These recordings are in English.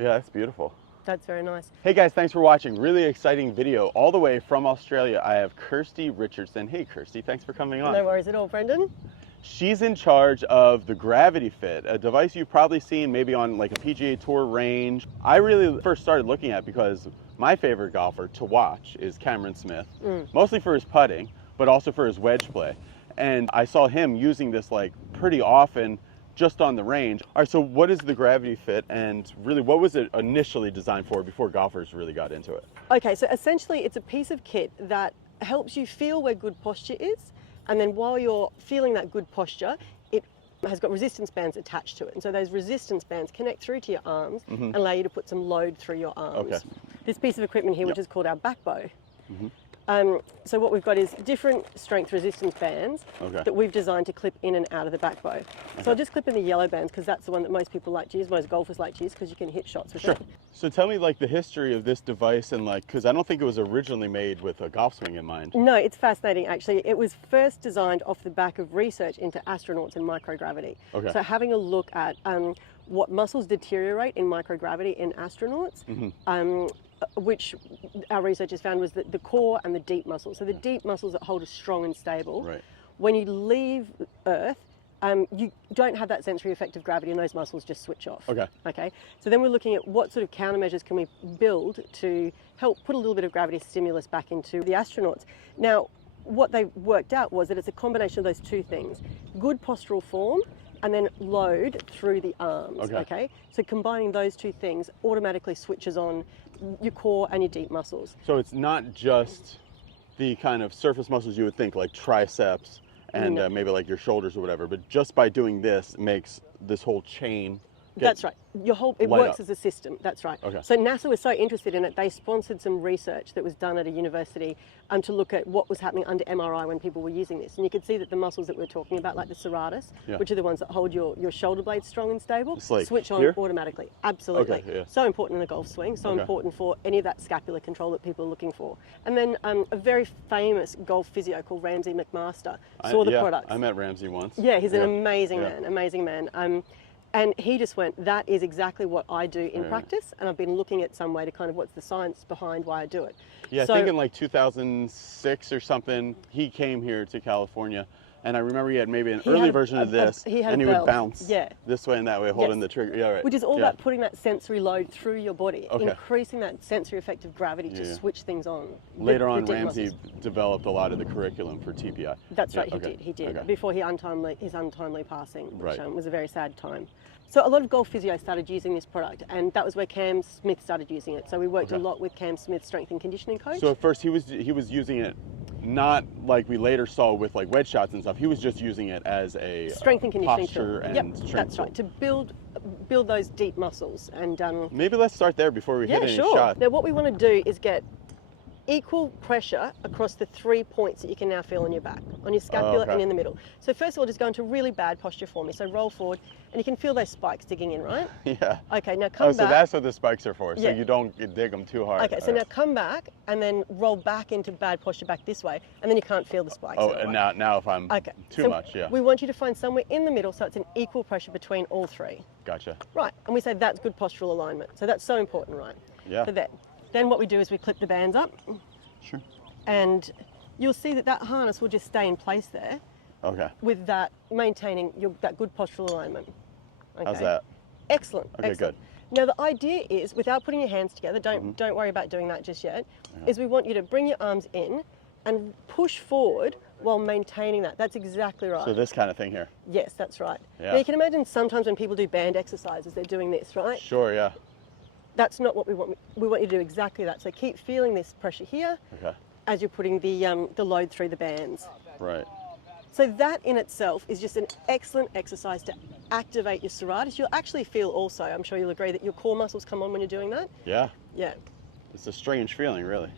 Yeah, that's beautiful. That's very nice. Hey guys, thanks for watching. Really exciting video all the way from Australia. I have Kirsty Richardson. Hey Kirsty, thanks for coming on. No worries at all, Brendan. She's in charge of the Gravity Fit, a device you've probably seen maybe on like a PGA Tour range. I really first started looking at because my favorite golfer to watch is Cameron Smith, mostly for his putting, but also for his wedge play. And I saw him using this like pretty often just on the range. All right, so what is the Gravity Fit, and really what was it initially designed for before golfers really got into it? Okay, so essentially it's a piece of kit that helps you feel where good posture is, and then while you're feeling that good posture, it has got resistance bands attached to it. And so those resistance bands connect through to your arms and allow you to put some load through your arms. Okay. This piece of equipment here, which is called our back bow. So what we've got is different strength resistance bands that we've designed to clip in and out of the back bow. So I'll just clip in the yellow bands because that's the one that most people like to use, most golfers like to use, because you can hit shots with it. So tell me like the history of this device, and like, because I don't think it was originally made with a golf swing in mind. No, it's fascinating actually. It was first designed off the back of research into astronauts and microgravity. So having a look at what muscles deteriorate in microgravity in astronauts, which our researchers found was that the core and the deep muscles. So the deep muscles that hold us strong and stable. When you leave Earth, you don't have that sensory effect of gravity, and those muscles just switch off. Okay. So then we're looking at what sort of countermeasures can we build to help put a little bit of gravity stimulus back into the astronauts. Now, what they worked out was that it's a combination of those two things: good postural form, and then load through the arms. Okay. So combining those two things automatically switches on your core and your deep muscles. So it's not just the kind of surface muscles you would think, like triceps and maybe like your shoulders or whatever, but just by doing this makes this whole chain. That's right. It works as a system. That's right. So NASA was so interested in it, they sponsored some research that was done at a university to look at what was happening under MRI when people were using this. And you could see that the muscles that we're talking about, like the serratus, which are the ones that hold your shoulder blades strong and stable, like switch on automatically. Absolutely. So important in a golf swing, so important for any of that scapular control that people are looking for. And then a very famous golf physio called Ramsay McMaster saw the product. I met Ramsay once. Yeah, he's an amazing man. And he just went, that is exactly what I do in practice, and I've been looking at some way to kind of what's the science behind why I do it. Yeah, so, I think in like 2006 or something, he came here to California, and I remember he had maybe an early version of this, and he would bounce this way and that way, holding the trigger. Which is all about putting that sensory load through your body, increasing that sensory effect of gravity to switch things on. Later on, Ramsay developed a lot of the curriculum for TPI. That's right, he did. Before his untimely passing, which was a very sad time. So a lot of golf physios started using this product, and that was where Cam Smith started using it. So we worked a lot with Cam Smith's strength and conditioning coach. So at first he was using it not like we later saw with like wedge shots and stuff. He was just using it as a strength and conditioning posture tool. and strength that's right, to build those deep muscles. And maybe let's start there before we hit any shot. Now what we want to do is get equal pressure across the 3 points that you can now feel on your back, on your scapula and in the middle. So first of all, just go into really bad posture for me. So roll forward, and you can feel those spikes digging in, right? Okay, now come back. So that's what the spikes are for, so you don't dig them too hard. Okay, so now come back and then roll back into bad posture back this way, and then you can't feel the spikes. And now if I'm too much, we want you to find somewhere in the middle so it's an equal pressure between all three. Gotcha. Right, and we say that's good postural alignment. So that's so important, right? For that. Then what we do is we clip the bands up. And you'll see that harness will just stay in place there. With that, maintaining that good postural alignment. How's that? Excellent. Okay, good. Now the idea is, without putting your hands together, don't worry about doing that just yet, is we want you to bring your arms in and push forward while maintaining that. That's exactly right. So this kind of thing here? Yes, that's right. Now you can imagine sometimes when people do band exercises, they're doing this, right? Sure, yeah. That's not what we want. We want you to do exactly that. So keep feeling this pressure here as you're putting the load through the bands. Right. So that in itself is just an excellent exercise to activate your serratus. You'll actually feel also, I'm sure you'll agree, that your core muscles come on when you're doing that. Yeah. It's a strange feeling, really.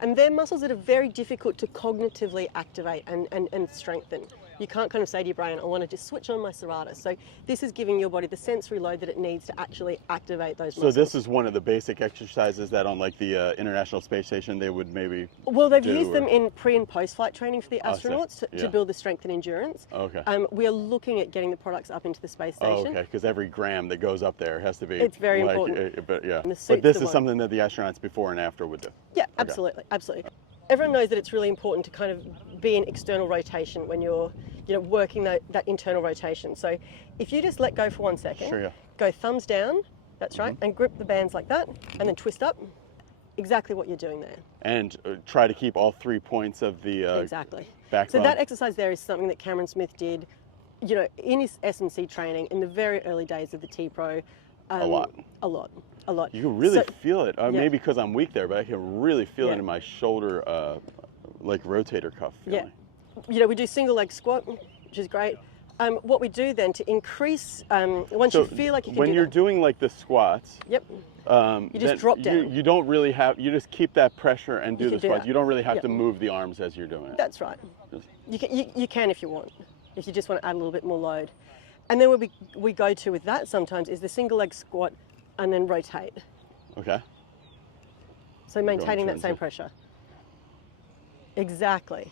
And they're muscles that are very difficult to cognitively activate and strengthen. You can't kind of say to your brain, I want to just switch on my serratus. So this is giving your body the sensory load that it needs to actually activate those muscles. So this is one of the basic exercises that on like the International Space Station they would maybe Well, they've used them in pre and post-flight training for the Oh, so- astronauts yeah. to build the strength and endurance. Okay. We are looking at getting the products up into the space Oh, station. okay, because every gram that goes up there has to be. It's very like, important. But yeah, And the suit's but this the is one. something that the astronauts before and after would do. Yeah, absolutely, absolutely. Everyone knows that it's really important to kind of be in external rotation when you're, working that internal rotation. So if you just let go for 1 second, Sure, yeah. go thumbs down, that's right, and grip the bands like that, and then twist up. Exactly what you're doing there. And try to keep all 3 points of the Exactly. backbone. So that exercise there is something that Cameron Smith did, in his S&C training in the very early days of the TPro. A lot. A lot. A lot. You can really So- feel it. yeah. Maybe because I'm weak there, but I can really feel Yeah. it in my shoulder, like rotator cuff feeling. Yeah. We do single leg squat, which is great. What we do then to increase, once So you feel like you can when do you're that, doing like the squats, yep, you just drop down. You don't really have. You just keep that pressure and do You the can do squats. that. You don't really have Yep. to move the arms as you're doing it. That's right. Just- You can if you want, if you just want to add a little bit more load. And then what we go to with that sometimes is the single leg squat and then rotate. Okay. So maintaining that turns same it. pressure. Exactly.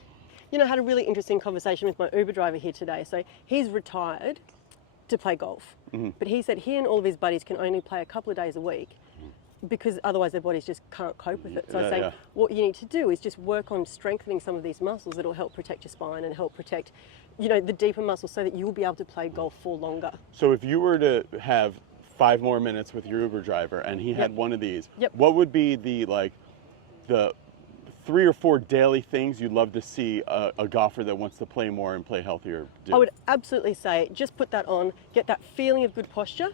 I had a really interesting conversation with my Uber driver here today. So he's retired to play golf, but he said he and all of his buddies can only play a couple of days a week because otherwise their bodies just can't cope with it. So I was saying, what you need to do is just work on strengthening some of these muscles that will help protect your spine and help protect, the deeper muscles so that you will be able to play golf for longer. So if you were to have 5 more minutes with your Uber driver and he had one of these, Yep. what would be the 3 or 4 daily things you'd love to see a golfer that wants to play more and play healthier do? I would absolutely say just put that on, get that feeling of good posture,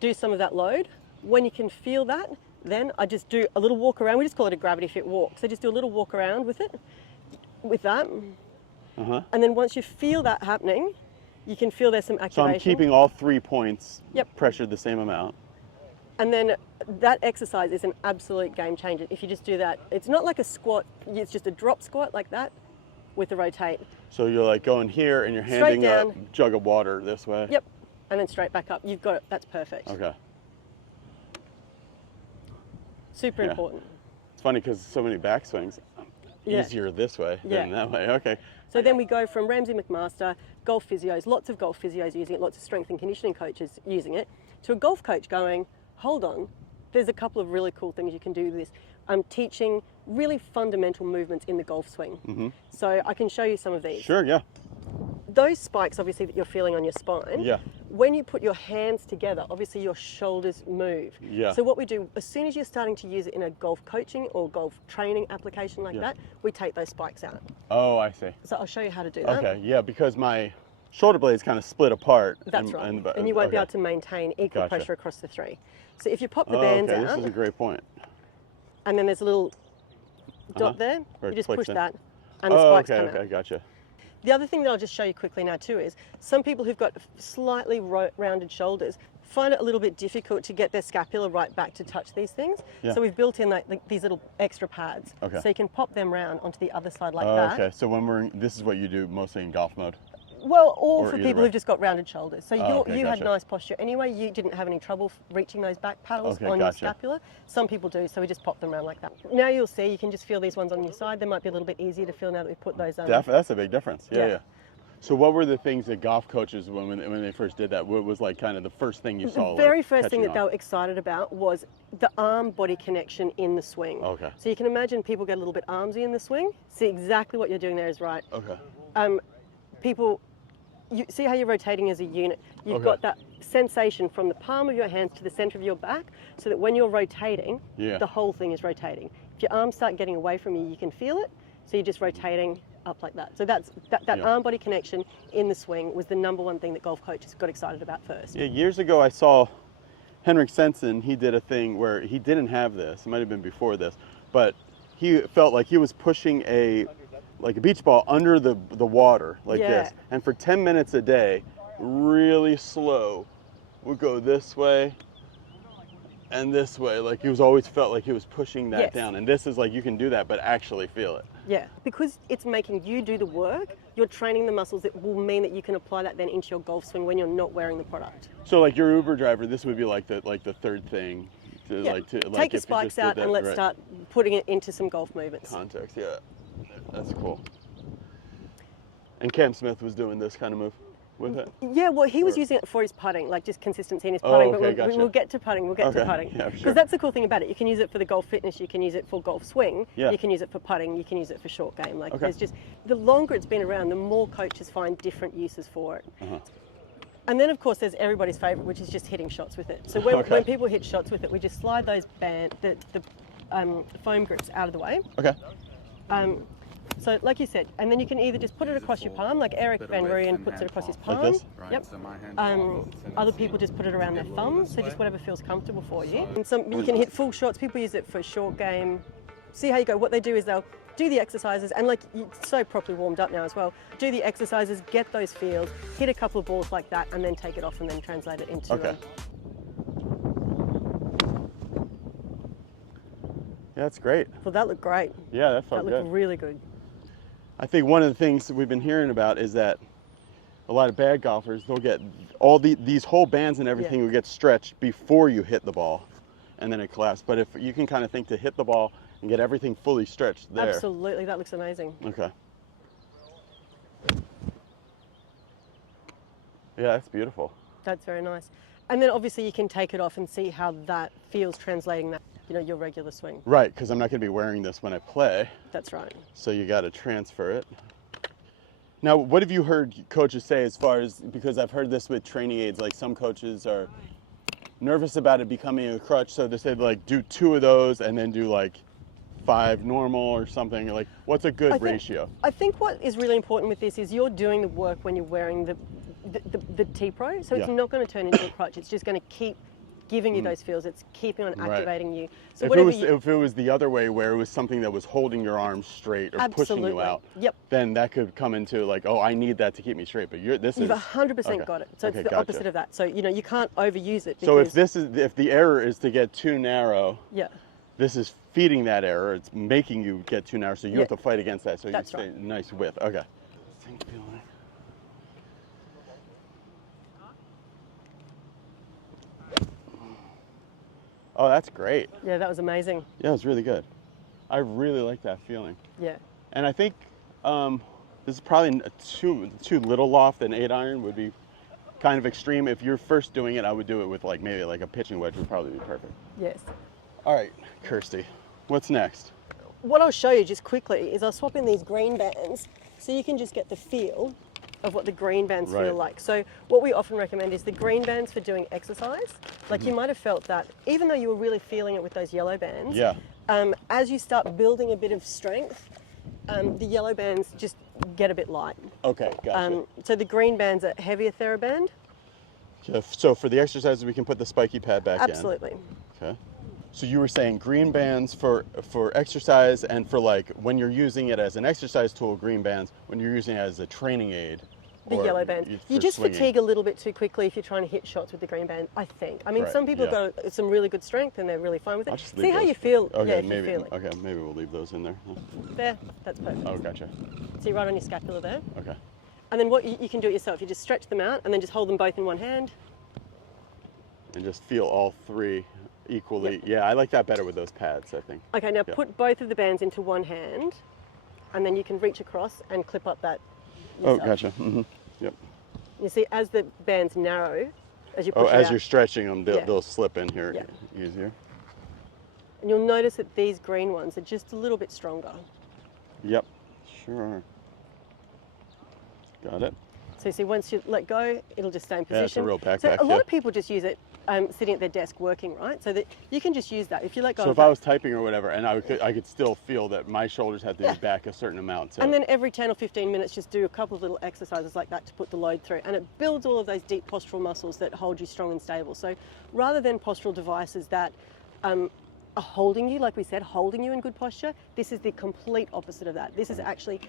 do some of that load. When you can feel that, then I just do a little walk around. We just call it a gravity fit walk. So just do a little walk around with it, with that. And then once you feel that happening, you can feel there's some So activation. I'm keeping all 3 points Yep. pressured the same amount. And then that exercise is an absolute game changer. If you just do that, it's not like a squat, it's just a drop squat like that with the rotate. So you're like going here and you're Straight handing a down. jug of water this way. Yep. And then straight back up. You've got it. That's perfect. Okay. Super Yeah. important. It's funny because so many backswings Yeah. easier this way than Yeah. that way. Okay. So then we go from Ramsay McMaster, golf physios, lots of golf physios using it, lots of strength and conditioning coaches using it, to a golf coach going, hold on, there's a couple of really cool things you can do with this. I'm teaching really fundamental movements in the golf swing. So I can show you some of these. Sure, yeah. Those spikes, obviously, that you're feeling on your spine, Yeah. when you put your hands together, obviously your shoulders move. Yeah. So what we do, as soon as you're starting to use it in a golf coaching or golf training application like that, we take those spikes out. Oh, I see. So I'll show you how to do that. Okay, yeah, because my shoulder blades kind of split apart. That's right. And you won't be able to maintain equal Gotcha. pressure across the 3. So if you pop the Oh, bands okay, out, this is a great point. and then there's a little dot there, Where you it just clicks push in. that, and the Oh, spikes okay, come okay, out. gotcha. The other thing that I'll just show you quickly now too is some people who've got slightly rounded shoulders find it a little bit difficult to get their scapula right back to touch these things. Yeah. So we've built in these little extra pads. Okay. So you can pop them round onto the other side like Oh, that. okay, so when this is what you do mostly in golf mode. Well, or Or for either people way. who've just got rounded shoulders. So Oh, okay, you had gotcha. nice posture anyway. You didn't have any trouble reaching those back paddles Okay, on gotcha. your scapula. Some people do, so we just pop them around like that. Now you'll see, you can just feel these ones on your side. They might be a little bit easier to feel now that we put those on. That's a big difference. Yeah, Yeah. yeah. So what were the things that golf coaches, when they first did that, what was like kind of the first thing you saw? The very like, first thing that catching they on? were excited about was the arm-body connection in the swing. Okay. So you can imagine people get a little bit armsy in the swing. See, exactly what you're doing there is right. Okay. People, you see how you're rotating as a unit. You've Okay. got that sensation from the palm of your hands to the center of your back, so that when you're rotating, Yeah. the whole thing is rotating. If your arms start getting away from you, you can feel it. So you're just rotating up like that. So that Yeah. arm-body connection in the swing was the number one thing that golf coaches got excited about first. Yeah, years ago I saw Henrik Stenson, he did a thing where he didn't have this, it might have been before this, but he felt like he was pushing a beach ball under the water like Yeah. this. And for 10 minutes a day, really slow, would go this way and this way. Like he was always felt like he was pushing that Yes. down. And this is like you can do that, but actually feel it. Yeah, because it's making you do the work, you're training the muscles that will mean that you can apply that then into your golf swing when you're not wearing the product. So like your Uber driver, this would be like the third thing. To, Yeah. like, to, like Take your if you spikes just did out that, and let's right. start putting it into some golf movements. Context, yeah. That's cool. And Cam Smith was doing this kind of move with it? Yeah, well, he was using it for his putting, like just consistency in his putting. okay, but gotcha. we'll get to putting. We'll get to putting. Yeah, Because sure. that's the cool thing about it. You can use it for the golf fitness. You can use it for golf swing. Yeah. You can use it for putting. You can use it for short game. Like Okay. there's just the longer it's been around, the more coaches find different uses for it. Uh-huh. And then of course there's everybody's favorite, which is just hitting shots with it. So when, Okay. when people hit shots with it, we just slide those the foam grips out of the way. Okay. So like you said, and then you can either just put it across your palm, like Eric Van Rooyen puts it across his palm. Like this? Yep. Other people just put it around their thumb, so just whatever feels comfortable for you. And you can hit full shots. People use it for short game. See how you go. What they do is they'll do the exercises, and like you're so properly warmed up now as well. Do the exercises, get those feels, hit a couple of balls like that, and then take it off and then translate it into. Okay. Yeah, that's great. Well, that looked great. Yeah, that felt That looked good. really good. I think one of the things that we've been hearing about is that a lot of bad golfers, they'll get all these whole bands and everything will get stretched before you hit the ball, and then it collapses. But if you can kind of think to hit the ball and get everything fully stretched there. Absolutely, that looks amazing. Okay. Yeah, that's beautiful. That's very nice. And then obviously you can take it off and see how that feels translating that, your regular swing. Right, because I'm not going to be wearing this when I play. That's right. So you got to transfer it. Now, what have you heard coaches say as far as, because I've heard this with training aids, like some coaches are nervous about it becoming a crutch, so they say like do 2 of those and then do like 5 normal or something. Like, what's a good ratio? I think what is really important with this is you're doing the work when you're wearing the TPro, so it's not going to turn into a crutch. It's just going to keep giving you those feels. It's keeping on activating you. So if it was the other way, where it was something that was holding your arms straight or pushing you out, then that could come into like, oh, I need that to keep me straight. But you've 100% got it. So it's the opposite of that. So you can't overuse it. So if the error is to get too narrow, this is feeding that error. It's making you get too narrow. So you have to fight against that. So you stay nice width. Okay. Oh, that's great. Yeah, that was amazing. Yeah, it was really good. I really like that feeling. Yeah. And I think this is probably too little loft. An 8-iron would be kind of extreme. If you're first doing it, I would do it with like maybe like a pitching wedge would probably be perfect. Yes. All right, Kirsty, what's next? What I'll show you just quickly is I'll swap in these green bands so you can just get the feel of what the green bands feel like. So what we often recommend is the green bands for doing exercise. Like you might have felt that, even though you were really feeling it with those yellow bands, as you start building a bit of strength, the yellow bands just get a bit light. Okay, gotcha. So the green bands are heavier TheraBand. So for the exercises, we can put the spiky pad back in. Absolutely. Okay. So you were saying green bands for exercise, and for like when you're using it as an exercise tool, green bands. When you're using it as a training aid, the yellow band. You just fatigue a little bit too quickly if you're trying to hit shots with the green band, I think. I mean, some people have got some really good strength and they're really fine with it. See how you feel. Okay, if maybe. you feel it. Okay, maybe we'll leave those in there. There, that's perfect. Oh, gotcha. See right on your scapula there. Okay. And then what you can do it yourself. You just stretch them out and then just hold them both in one hand. And just feel all 3 equally. Yeah, I like that better with those pads, I think. Okay, now put both of the bands into one hand, and then you can reach across and clip up that yourself. Oh, gotcha. Yep. You see, as the bands narrow, as you push it as out, you're stretching them, they'll slip in here easier. And you'll notice that these green ones are just a little bit stronger. Yep, sure. Got it. So you see, once you let go, it'll just stay in position. Yeah, it's a real backpack. So a lot of people just use it sitting at their desk working, right? So that you can just use that. If you let go So if I was typing or whatever, and I could still feel that my shoulders had to be back a certain amount. So. And then every 10 or 15 minutes, just do a couple of little exercises like that to put the load through. And it builds all of those deep postural muscles that hold you strong and stable. So rather than postural devices that are holding you, like we said, holding you in good posture, this is the complete opposite of that. This is actually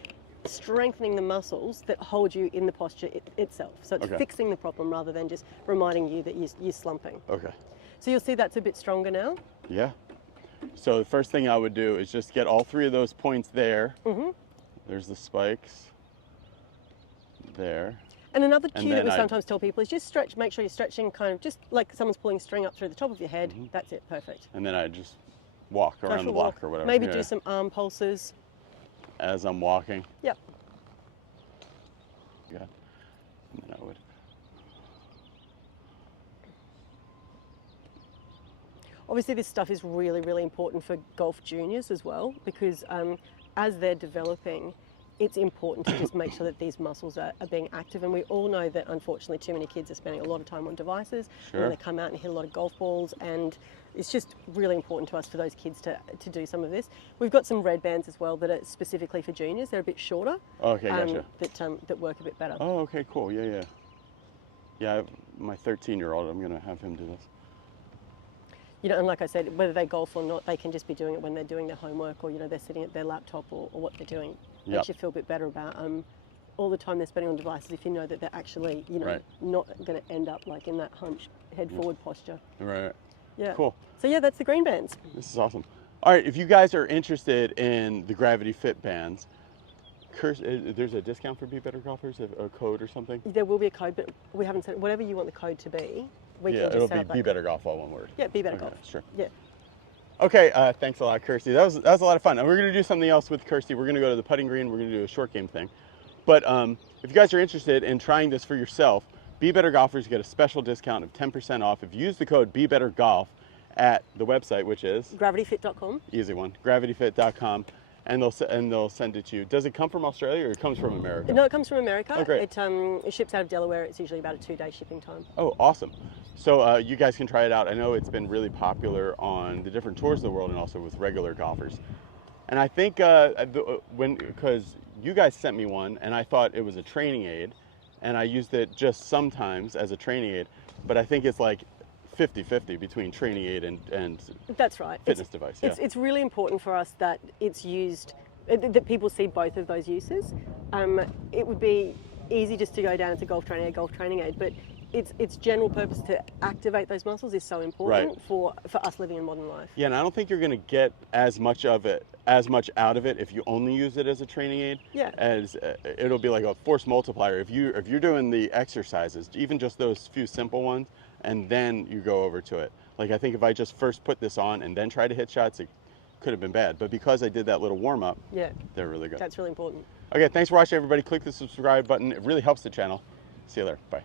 strengthening the muscles that hold you in the posture itself. So it's fixing the problem rather than just reminding you that you're slumping. Okay. So you'll see that's a bit stronger now. Yeah. So the first thing I would do is just get all 3 of those points there. There's the spikes there. And another cue that we sometimes tell people is just stretch, make sure you're stretching kind of just like someone's pulling string up through the top of your head. That's it, perfect. And then I just walk around the block or whatever. Maybe do some arm pulses. As I'm walking. Yep. Yeah. And then I would. Obviously this stuff is really, really important for golf juniors as well, because as they're developing, it's important to just make sure that these muscles are being active. And we all know that unfortunately too many kids are spending a lot of time on devices. Sure. And they come out and hit a lot of golf balls, and it's just really important to us for those kids to do some of this. We've got some red bands as well that are specifically for juniors. They're a bit shorter. Okay, gotcha. That work a bit better. Oh, okay, cool. Yeah. Yeah, my 13-year-old, I'm going to have him do this. You know, and like I said, whether they golf or not, they can just be doing it when they're doing their homework, or, you know, they're sitting at their laptop, or what they're doing. Makes you feel a bit better about all the time they're spending on devices, if you know that they're actually, you know, not going to end up like in that hunched head forward posture. Right. Yeah. Cool. So yeah, that's the green bands. This is awesome. All right, if you guys are interested in the Gravity Fit bands, there's a discount for Be Better Golfers, a code or something? There will be a code, but we haven't said whatever you want the code to be. We can just it'll set be up Be Better Golf, all one word. Yeah, Be Better Golf. Sure. Yeah. Okay, thanks a lot, Kirsty. That was a lot of fun. And we're going to do something else with Kirsty. We're going to go to the putting green. We're going to do a short game thing. But if you guys are interested in trying this for yourself, Be Better Golfers get a special discount of 10% off if you use the code BeBetterGolf at the website, which is gravityfit.com. Easy one. gravityfit.com, and they'll send it to you. Does it come from Australia, or it comes from America? No, it comes from America. Oh, great. It ships out of Delaware. It's usually about a 2-day shipping time. Oh, awesome. So you guys can try it out. I know it's been really popular on the different tours of the world and also with regular golfers. And I think because you guys sent me one, and I thought it was a training aid, and I used it just sometimes as a training aid, but I think it's like 50-50 between training aid and that's right. Fitness device. Yeah. It's really important for us that it's used, that people see both of those uses. It would be easy just to go down to golf training aid, but its general purpose to activate those muscles is so important for us living in modern life. Yeah, and I don't think you're going to get as much out of it if you only use it as a training aid. Yeah. As it'll be like a force multiplier. If you're doing the exercises, even just those few simple ones, and then you go over to it. Like, I think if I just first put this on and then try to hit shots, it could have been bad. But because I did that little warm up, they're really good. That's really important. Okay, thanks for watching, everybody. Click the subscribe button. It really helps the channel. See you later. Bye.